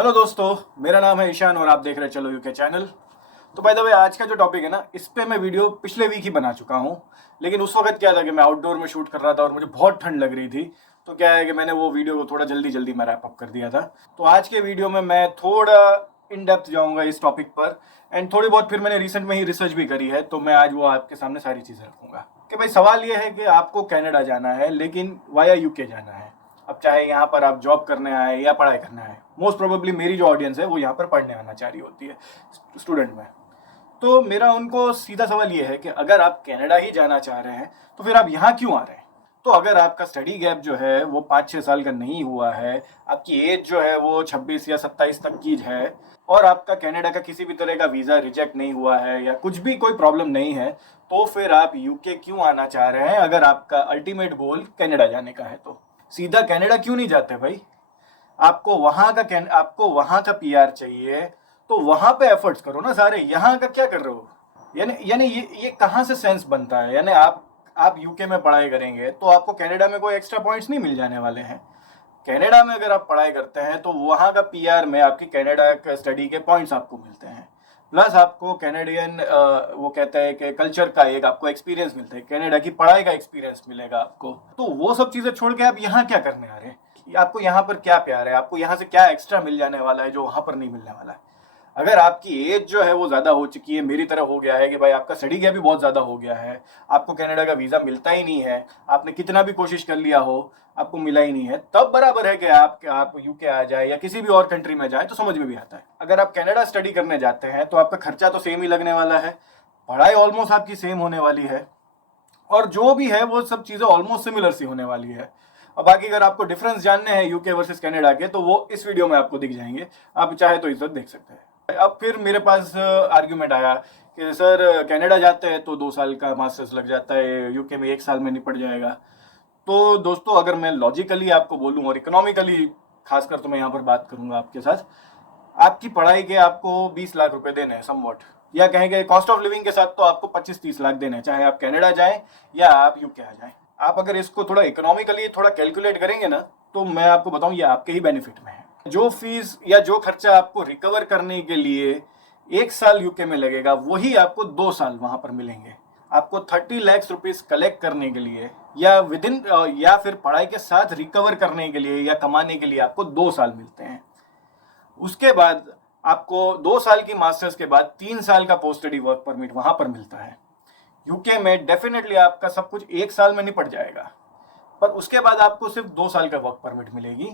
Hello दोस्तों, मेरा नाम है ईशान और आप देख रहे हैं चलो यूके चैनल। तो बाय द वे आज का जो टॉपिक है ना, इस पे मैं वीडियो पिछले वीक ही बना चुका हूँ। लेकिन उस वक्त क्या था कि मैं आउटडोर में शूट कर रहा था और मुझे बहुत ठंड लग रही थी। तो क्या है कि मैंने वो वीडियो को थोड़ा जल्दी जल्दी में रैप अप कर दिया था। तो आज के वीडियो में मैं थोड़ा इन डेप्थ जाऊँगा इस टॉपिक पर। एंड थोड़ी बहुत फिर मैंने रिसेंट में ही रिसर्च भी करी है, तो मैं आज वो आपके सामने सारी चीज़ें रखूँगा। कि भाई सवाल ये है कि आपको कनाडा जाना है, लेकिन वाया यूके जाना है। अब चाहे यहाँ पर आप जॉब करने आए या पढ़ाई करने आए, मोस्ट प्रोबेबली मेरी जो ऑडियंस है वो यहाँ पर पढ़ने आना चाह रही होती है, स्टूडेंट में। तो मेरा उनको सीधा सवाल ये है कि अगर आप कनाडा ही जाना चाह रहे हैं तो फिर आप यहाँ क्यों आ रहे हैं। तो अगर आपका स्टडी गैप जो है वो 5-6 साल का नहीं हुआ है, आपकी एज जो है वो 26 या 27 तक की है, और आपका कनाडा का किसी भी तरह का वीज़ा रिजेक्ट नहीं हुआ है या कुछ भी कोई प्रॉब्लम नहीं है, तो फिर आप यूके क्यों आना चाह रहे हैं। अगर आपका अल्टीमेट गोल कनाडा जाने का है तो सीधा कनाडा क्यों नहीं जाते भाई। आपको वहां का पीआर चाहिए, तो वहां पे एफर्ट्स करो ना सारे। यहाँ का क्या कर रहे हो। यानी ये कहाँ से सेंस बनता है। यानी आप यूके में पढ़ाई करेंगे तो आपको कनाडा में कोई एक्स्ट्रा पॉइंट्स नहीं मिल जाने वाले हैं। कनाडा में अगर आप पढ़ाई करते हैं तो वहाँ का पीआर में आपकी कनाडा का स्टडी के पॉइंट्स आपको मिलते हैं। प्लस आपको कैनेडियन वो कहते हैं कि कल्चर का एक आपको एक्सपीरियंस मिलता है, कनाडा की पढ़ाई का एक्सपीरियंस मिलेगा आपको। तो वो सब चीज़ें छोड़ के आप यहाँ क्या करने आ रहे हैं। आपको यहाँ पर क्या प्यार है, आपको यहाँ से क्या एक्स्ट्रा मिल जाने वाला है जो वहाँ पर नहीं मिलने वाला है। अगर आपकी एज जो है वो ज़्यादा हो चुकी है, मेरी तरह हो गया है कि भाई आपका स्टडी गैप भी बहुत ज़्यादा हो गया है, आपको कनाडा का वीज़ा मिलता ही नहीं है, आपने कितना भी कोशिश कर लिया हो आपको मिला ही नहीं है, तब बराबर है कि आप यूके आ जाए या किसी भी और कंट्री में जाए तो समझ में भी आता है। अगर आप कनाडा स्टडी करने जाते हैं तो आपका खर्चा तो सेम ही लगने वाला है, पढ़ाई ऑलमोस्ट आपकी सेम होने वाली है, और जो भी है वो सब चीज़ें ऑलमोस्ट सिमिलर सी होने वाली है। और बाकी अगर आपको डिफरेंस जानने हैं यूके वर्सेस कनाडा के, तो वो इस वीडियो में आपको दिख जाएंगे, आप चाहे तो इस वक्त देख सकते हैं। अब फिर मेरे पास आर्ग्यूमेंट आया कि सर कनाडा जाते हैं तो 2 साल का मास्टर्स लग जाता है, यूके में 1 साल में निपट जाएगा। तो दोस्तों अगर मैं लॉजिकली आपको बोलूँ और इकोनॉमिकली खासकर तो मैं यहाँ पर बात करूँगा आपके साथ, आपकी पढ़ाई के आपको 20 लाख रुपए देने हैं समवॉट, या कहेंगे कॉस्ट ऑफ लिविंग के साथ तो आपको 25-30 लाख देने हैं, चाहे आप कनाडा जाएं या आप यूके आ जाएं। आप अगर इसको थोड़ा इकोनॉमिकली थोड़ा कैलकुलेट करेंगे ना, तो मैं आपको बताऊं ये आपके ही बेनिफिट में है। जो फीस या जो खर्चा आपको रिकवर करने के लिए 1 साल यूके में लगेगा, वही आपको 2 साल वहां पर मिलेंगे। आपको 30 लाख रुपीज कलेक्ट करने के लिए या विद इन या फिर पढ़ाई के साथ रिकवर करने के लिए या कमाने के लिए आपको 2 साल मिलते हैं। उसके बाद आपको 2 साल की मास्टर्स के बाद 3 साल का पोस्ट स्टडी वर्क परमिट वहां पर मिलता है। यूके में डेफिनेटली आपका सब कुछ 1 साल में निपट जाएगा, पर उसके बाद आपको सिर्फ 2 साल का वर्क परमिट मिलेगी।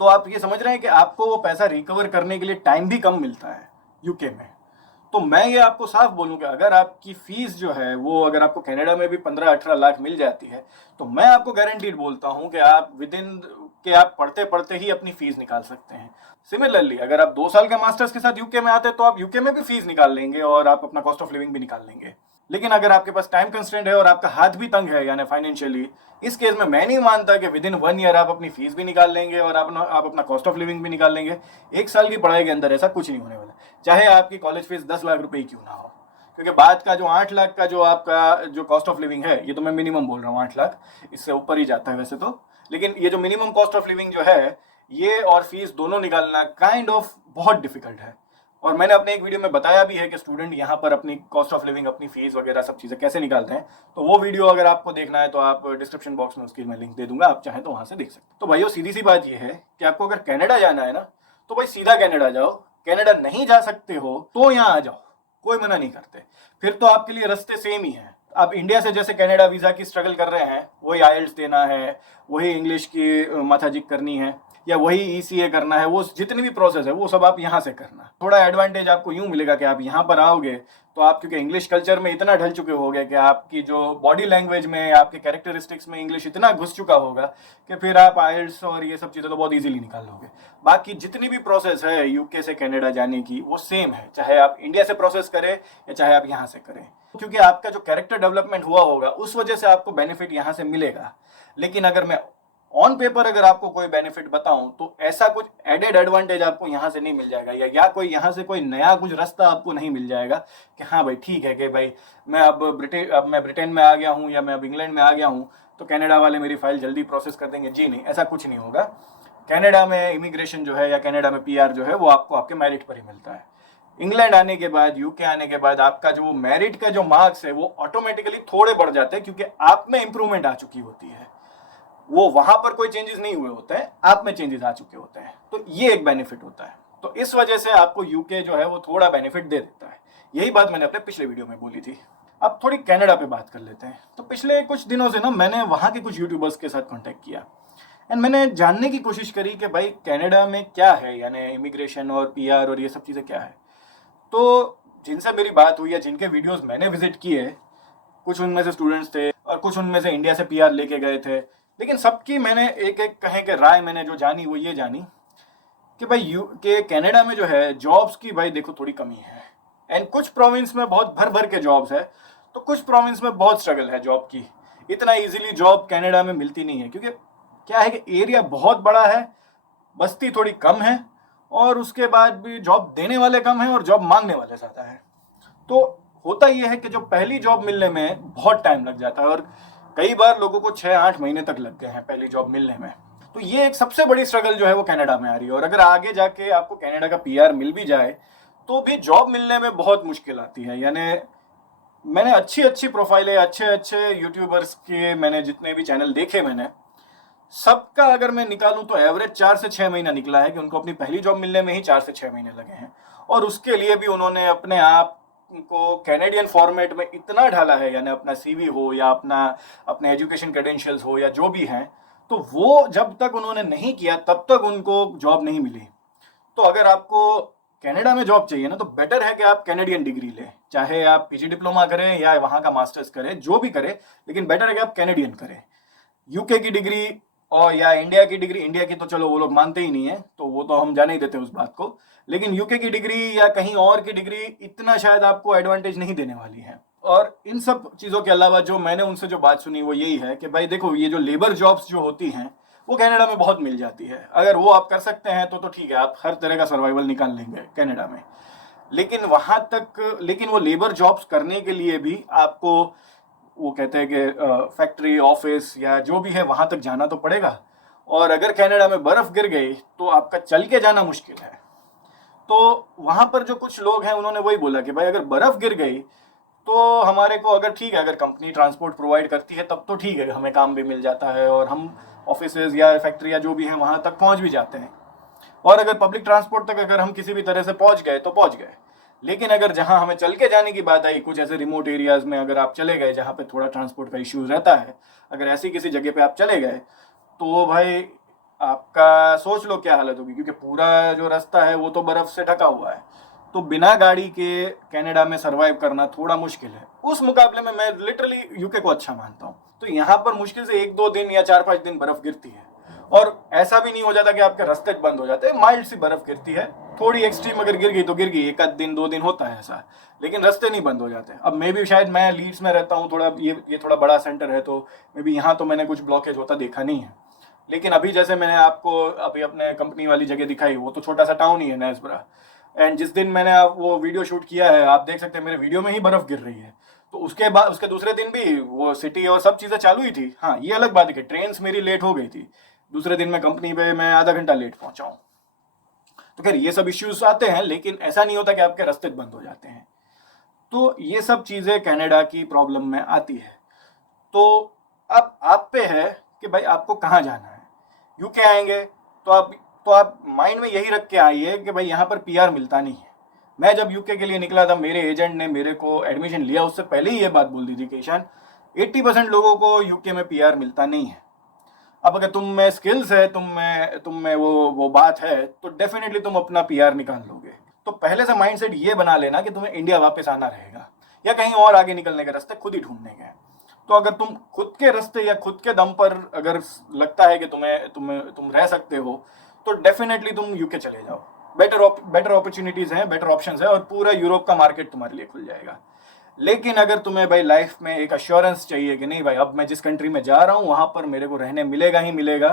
तो आप ये समझ रहे हैं कि आपको वो पैसा रिकवर करने के लिए टाइम भी कम मिलता है यूके में। तो मैं ये आपको साफ बोलूँगा, अगर आपकी फीस जो है वो अगर आपको कनाडा में भी 15-18 लाख मिल जाती है, तो मैं आपको गारंटीड बोलता हूँ कि आप विद इन के आप पढ़ते पढ़ते ही अपनी फीस निकाल सकते हैं। सिमिलरली अगर आप 2 साल के मास्टर्स के साथ यूके में आते हैं तो आप यूके में भी फीस निकाल लेंगे और आप अपना कॉस्ट ऑफ लिविंग भी निकाल लेंगे। लेकिन अगर आपके पास टाइम कंस्ट्रेंट है और आपका हाथ भी तंग है यानी फाइनेंशियली, इस केस में मैं नहीं मानता कि विद इन 1 ईयर आप अपनी फीस भी निकाल लेंगे और आप अपना कॉस्ट ऑफ लिविंग भी निकाल लेंगे। 1 साल की पढ़ाई के अंदर ऐसा कुछ नहीं होने वाला, चाहे आपकी कॉलेज फीस 10 लाख रुपए ही क्यों ना हो। क्योंकि बाद का जो 8 लाख का जो आपका जो कॉस्ट ऑफ लिविंग है, ये तो मैं मिनिमम बोल रहा हूँ 8 लाख, इससे ऊपर ही जाता है वैसे तो, लेकिन ये जो मिनिमम कॉस्ट ऑफ लिविंग जो है ये और फीस दोनों निकालना काइंड ऑफ बहुत डिफिकल्ट है। और मैंने अपने एक वीडियो में बताया भी है कि स्टूडेंट यहाँ पर अपनी कॉस्ट ऑफ लिविंग, अपनी फीस वगैरह सब चीज़ें कैसे निकालते हैं। तो वो वीडियो अगर आपको देखना है तो आप डिस्क्रिप्शन बॉक्स में उसकी मैं लिंक दे दूंगा, आप चाहें तो वहाँ से देख सकते हैं। तो भाइयों सीधी सी बात ये है कि आपको अगर कनाडा जाना है ना, तो भाई सीधा कनाडा जाओ। कनाडा नहीं जा सकते हो तो यहाँ आ जाओ, कोई मना नहीं करते, फिर तो आपके लिए रास्ते सेम ही हैं। आप इंडिया से जैसे कनाडा वीज़ा की स्ट्रगल कर रहे हैं, वही आइल्स देना है, वही इंग्लिश की माथाजिक करनी है, या वही ईसीए करना है, वो जितनी भी प्रोसेस है वो सब आप यहाँ से करना। थोड़ा एडवांटेज आपको यूँ मिलेगा कि आप यहाँ पर आओगे तो आप क्योंकि इंग्लिश कल्चर में इतना ढल चुके होगे कि आपकी जो बॉडी लैंग्वेज में, आपके कैरेक्टरिस्टिक्स में इंग्लिश इतना घुस चुका होगा कि फिर आप आइल्स और ये सब चीज़ें तो बहुत ईजिली निकाल लोगे। बाकी जितनी भी प्रोसेस है यूके से कनाडा जाने की वो सेम है, चाहे आप इंडिया से प्रोसेस करें या चाहे आप यहाँ से करें, क्योंकि आपका जो कैरेक्टर डेवलपमेंट हुआ होगा उस वजह से आपको बेनिफिट यहाँ से मिलेगा। लेकिन अगर मैं ऑन पेपर अगर आपको कोई बेनिफिट बताऊं तो ऐसा कुछ एडेड एडवांटेज आपको यहाँ से नहीं मिल जाएगा, या कोई यहाँ से कोई नया कुछ रास्ता आपको नहीं मिल जाएगा कि हाँ भाई ठीक है कि भाई मैं ब्रिटेन में आ गया हूँ या मैं अब इंग्लैंड में आ गया हूँ तो कनाडा वाले मेरी फाइल जल्दी प्रोसेस कर देंगे। जी नहीं, ऐसा कुछ नहीं होगा। कनाडा में इमिग्रेशन जो है या कनाडा में पीआर जो है वो आपको आपके मेरिट पर ही मिलता है। इंग्लैंड आने के बाद, यूके आने के बाद आपका जो मेरिट का जो मार्क्स है वो ऑटोमेटिकली थोड़े बढ़ जाते हैं, क्योंकि आप में इंप्रूवमेंट आ चुकी होती है। वो वहां पर कोई चेंजेस नहीं हुए होते हैं, आप में चेंजेस आ चुके होते हैं। तो ये एक बेनिफिट होता है। तो इस वजह से आपको यूके जो है वो थोड़ा बेनिफिट दे देता है। यही बात मैंने अपने पिछले वीडियो में बोली थी। अब थोड़ी कनाडा पे बात कर लेते हैं। तो पिछले कुछ दिनों से ना मैंने वहाँ के कुछ यूट्यूबर्स के साथ कॉन्टेक्ट किया एंड मैंने जानने की कोशिश करी कि भाई कनाडा में क्या है, यानी इमिग्रेशन और पीआर और ये सब चीज़ें क्या है। तो जिनसे मेरी बात हुई या जिनके वीडियोस मैंने विजिट किए, कुछ उनमें से स्टूडेंट्स थे और कुछ उनमें से इंडिया से पीआर लेके गए थे, लेकिन सबकी मैंने एक एक कहें कि राय मैंने जो जानी वो ये जानी कि भाई कनाडा में जो है जॉब्स की भाई देखो थोड़ी कमी है। एंड कुछ प्रोविंस में बहुत भर भर के जॉब्स है, तो कुछ प्रोविंस में बहुत स्ट्रगल है जॉब की। इतना इजीली जॉब कनाडा में मिलती नहीं है, क्योंकि क्या है कि एरिया बहुत बड़ा है, बस्ती थोड़ी कम है, और उसके बाद भी जॉब देने वाले कम हैं और जॉब मांगने वाले ज़्यादा है। तो होता यह है कि जो पहली जॉब मिलने में बहुत टाइम लग जाता है, और कई बार लोगों को 6-8 महीने तक लग गए हैं पहली जॉब मिलने में। तो ये एक सबसे बड़ी स्ट्रगल जो है वो कनाडा में आ रही है। और अगर आगे जाके आपको कनाडा का पीआर मिल भी जाए तो भी जॉब मिलने में बहुत मुश्किल आती है। यानी मैंने अच्छी अच्छी प्रोफाइलें, अच्छे अच्छे यूट्यूबर्स के मैंने जितने भी चैनल देखे, मैंने सबका अगर मैं निकालूं तो एवरेज 4 से 6 महीना निकला है कि उनको अपनी पहली जॉब मिलने में ही 4 से 6 महीने लगे हैं। और उसके लिए भी उन्होंने अपने आप को कैनेडियन फॉर्मेट में इतना ढाला है, यानी अपना सीवी हो या अपने एजुकेशन क्रेडेंशियल्स हो या जो भी हैं, तो वो जब तक उन्होंने नहीं किया तब तक उनको जॉब नहीं मिली। तो अगर आपको कनाडा में जॉब चाहिए ना, तो बेटर है कि आप कैनेडियन डिग्री लें, चाहे आप पीजी डिप्लोमा करें या वहाँ का मास्टर्स करें, जो भी करें, लेकिन बेटर है कि आप कैनेडियन करें। यूके की डिग्री और या इंडिया की डिग्री, इंडिया की तो चलो वो लोग मानते ही नहीं है, तो वो तो हम जाने ही देते उस बात को, लेकिन यूके की डिग्री या कहीं और की डिग्री इतना शायद आपको एडवांटेज नहीं देने वाली है। और इन सब चीज़ों के अलावा जो मैंने उनसे जो बात सुनी वो यही है कि भाई देखो, ये जो लेबर जॉब्स जो होती हैं वो कनाडा में बहुत मिल जाती है। अगर वो आप कर सकते हैं तो ठीक है, आप हर तरह का सर्वाइवल निकाल लेंगे कनाडा में। लेकिन वो लेबर जॉब्स करने के लिए भी आपको, वो कहते हैं कि फैक्ट्री, ऑफिस या जो भी है वहाँ तक जाना तो पड़ेगा। और अगर कनाडा में बर्फ़ गिर गई तो आपका चल के जाना मुश्किल है। तो वहाँ पर जो कुछ लोग हैं उन्होंने वही बोला कि भाई अगर बर्फ़ गिर गई तो हमारे को, अगर ठीक है, अगर कंपनी ट्रांसपोर्ट प्रोवाइड करती है तब तो ठीक है, हमें काम भी मिल जाता है और हम ऑफिसेज या फैक्ट्री या जो भी हैं वहाँ तक पहुँच भी जाते हैं। और अगर पब्लिक ट्रांसपोर्ट तक अगर हम किसी भी तरह से पहुँच गए तो पहुँच गए। लेकिन अगर जहाँ हमें चल के जाने की बात आई, कुछ ऐसे रिमोट एरियाज़ में अगर आप चले गए जहाँ पे थोड़ा ट्रांसपोर्ट का इश्यूज रहता है, अगर ऐसी किसी जगह पे आप चले गए तो भाई आपका सोच लो क्या हालत होगी, क्योंकि पूरा जो रास्ता है वो तो बर्फ़ से ढका हुआ है। तो बिना गाड़ी के कनाडा में सर्वाइव करना थोड़ा मुश्किल है। उस मुकाबले में मैं लिटरली यूके को अच्छा मानता हूँ। तो यहाँ पर मुश्किल से 1-2 दिन या 4-5 दिन बर्फ़ गिरती है, और ऐसा भी नहीं हो जाता कि आपके रास्ते बंद हो जाते हैं। माइल्ड सी बर्फ़ गिरती है, थोड़ी एक्सट्रीम अगर गिर गई तो गिर गई, 1 दिन 2 दिन होता है ऐसा, लेकिन रास्ते नहीं बंद हो जाते। अब मे भी शायद, मैं लीड्स में रहता हूँ, थोड़ा ये थोड़ा बड़ा सेंटर है, तो मे भी यहाँ तो मैंने कुछ ब्लॉकेज होता देखा नहीं है। लेकिन अभी जैसे मैंने आपको अभी अपने कंपनी वाली जगह दिखाई, वो तो छोटा सा टाउन ही है, नैसबरा। एंड जिस दिन मैंने वो वीडियो शूट किया है, आप देख सकते हैं मेरे वीडियो में ही बर्फ़ गिर रही है। तो उसके बाद उसके दूसरे दिन भी वो सिटी और सब चीज़ें चालू ही थी। हाँ, ये अलग बात है कि ट्रेन्स मेरी लेट हो गई थी, दूसरे दिन मैं कंपनी पे मैं आधा घंटा लेट पहुंचा हूँ। तो खैर ये सब इश्यूज आते हैं, लेकिन ऐसा नहीं होता कि आपके रास्ते बंद हो जाते हैं। तो ये सब चीज़ें कनाडा की प्रॉब्लम में आती है। तो अब आप पे है कि भाई आपको कहाँ जाना है। यूके आएंगे तो आप माइंड में यही रख के आइए कि भाई यहाँ पर पीआर मिलता नहीं है। मैं जब यूके के लिए निकला था, मेरे एजेंट ने मेरे को एडमिशन लिया, उससे पहले ही ये बात बोल दी थी कि ईशान, 80% लोगों को यूके में पीआर मिलता नहीं है। अब अगर तुम में स्किल्स है, तुम में वो बात है, तो डेफिनेटली तुम अपना पीआर निकाल लोगे। तो पहले से माइंडसेट ये बना लेना कि तुम्हें इंडिया वापस आना रहेगा, या कहीं और आगे निकलने के रास्ते खुद ही ढूंढने के। तो अगर तुम खुद के रास्ते या खुद के दम पर अगर लगता है कि तुम रह सकते हो, तो डेफिनेटली तुम यूके चले जाओ। बेटर अपॉर्चुनिटीज़ हैं, बेटर ऑप्शंस है, और पूरा यूरोप का मार्केट तुम्हारे लिए खुल जाएगा। लेकिन अगर तुम्हें भाई लाइफ में एक अश्योरेंस चाहिए कि नहीं भाई, अब मैं जिस कंट्री में जा रहा हूँ वहाँ पर मेरे को रहने मिलेगा ही मिलेगा,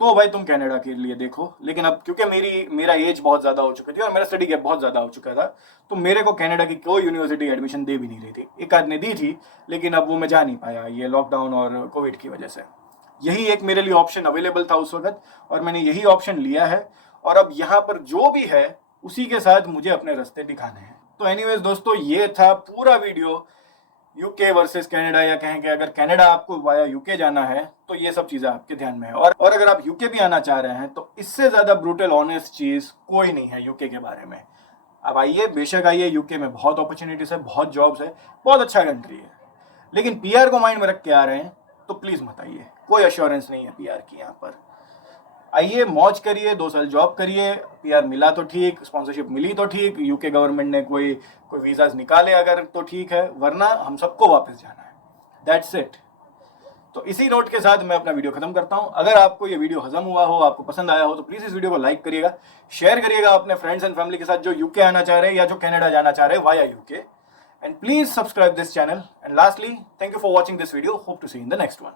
तो भाई तुम कनाडा के लिए देखो। लेकिन अब क्योंकि मेरा एज बहुत ज़्यादा हो चुकी थी और मेरा स्टडी गैप बहुत ज़्यादा हो चुका था, तो मेरे को कनाडा की कोई यूनिवर्सिटी एडमिशन दे भी नहीं रही थी। एक आध ने दी थी, लेकिन अब वो मैं जा नहीं पाया, ये लॉकडाउन और कोविड की वजह से। यही एक मेरे लिए ऑप्शन अवेलेबल था उस वक्त, और मैंने यही ऑप्शन लिया है, और अब यहाँ पर जो भी है उसी के साथ मुझे अपने रास्ते दिखाने हैं। तो एनीवेज दोस्तों, ये था पूरा वीडियो यूके वर्सेस कनाडा, या कहेंगे अगर कनाडा आपको वाया यूके जाना है तो ये सब चीज़ें आपके ध्यान में है। और अगर आप यूके भी आना चाह रहे हैं तो इससे ज़्यादा ब्रूटल ऑनेस्ट चीज़ कोई नहीं है यूके के बारे में। अब आइए, बेशक आइए, यूके में बहुत अपॉर्चुनिटीज है, बहुत जॉब्स है, बहुत अच्छा कंट्री है, लेकिन पीआर को माइंड में रख के आ रहे हैं तो प्लीज़ मत आइए। कोई अश्योरेंस नहीं है पीआर की यहाँ पर। आइए, मौज करिए, 2 साल जॉब करिए, पीआर मिला तो ठीक, स्पॉन्सरशिप मिली तो ठीक, यूके गवर्नमेंट ने कोई वीज़ाज निकाले अगर तो ठीक है, वरना हम सबको वापस जाना है। That's it. तो इसी नोट के साथ मैं अपना वीडियो खत्म करता हूं। अगर आपको ये वीडियो हजम हुआ हो, आपको पसंद आया हो, तो प्लीज़ इस वीडियो को लाइक करिएगा, शेयर करिएगा अपने फ्रेंड्स एंड फैमिली के साथ जो यूके आना चाह रहे हैं या जो कनाडा जाना चाह रहे हैं via UK, and please subscribe this channel. And lastly, thank you for watching this video, hope to see in the next one.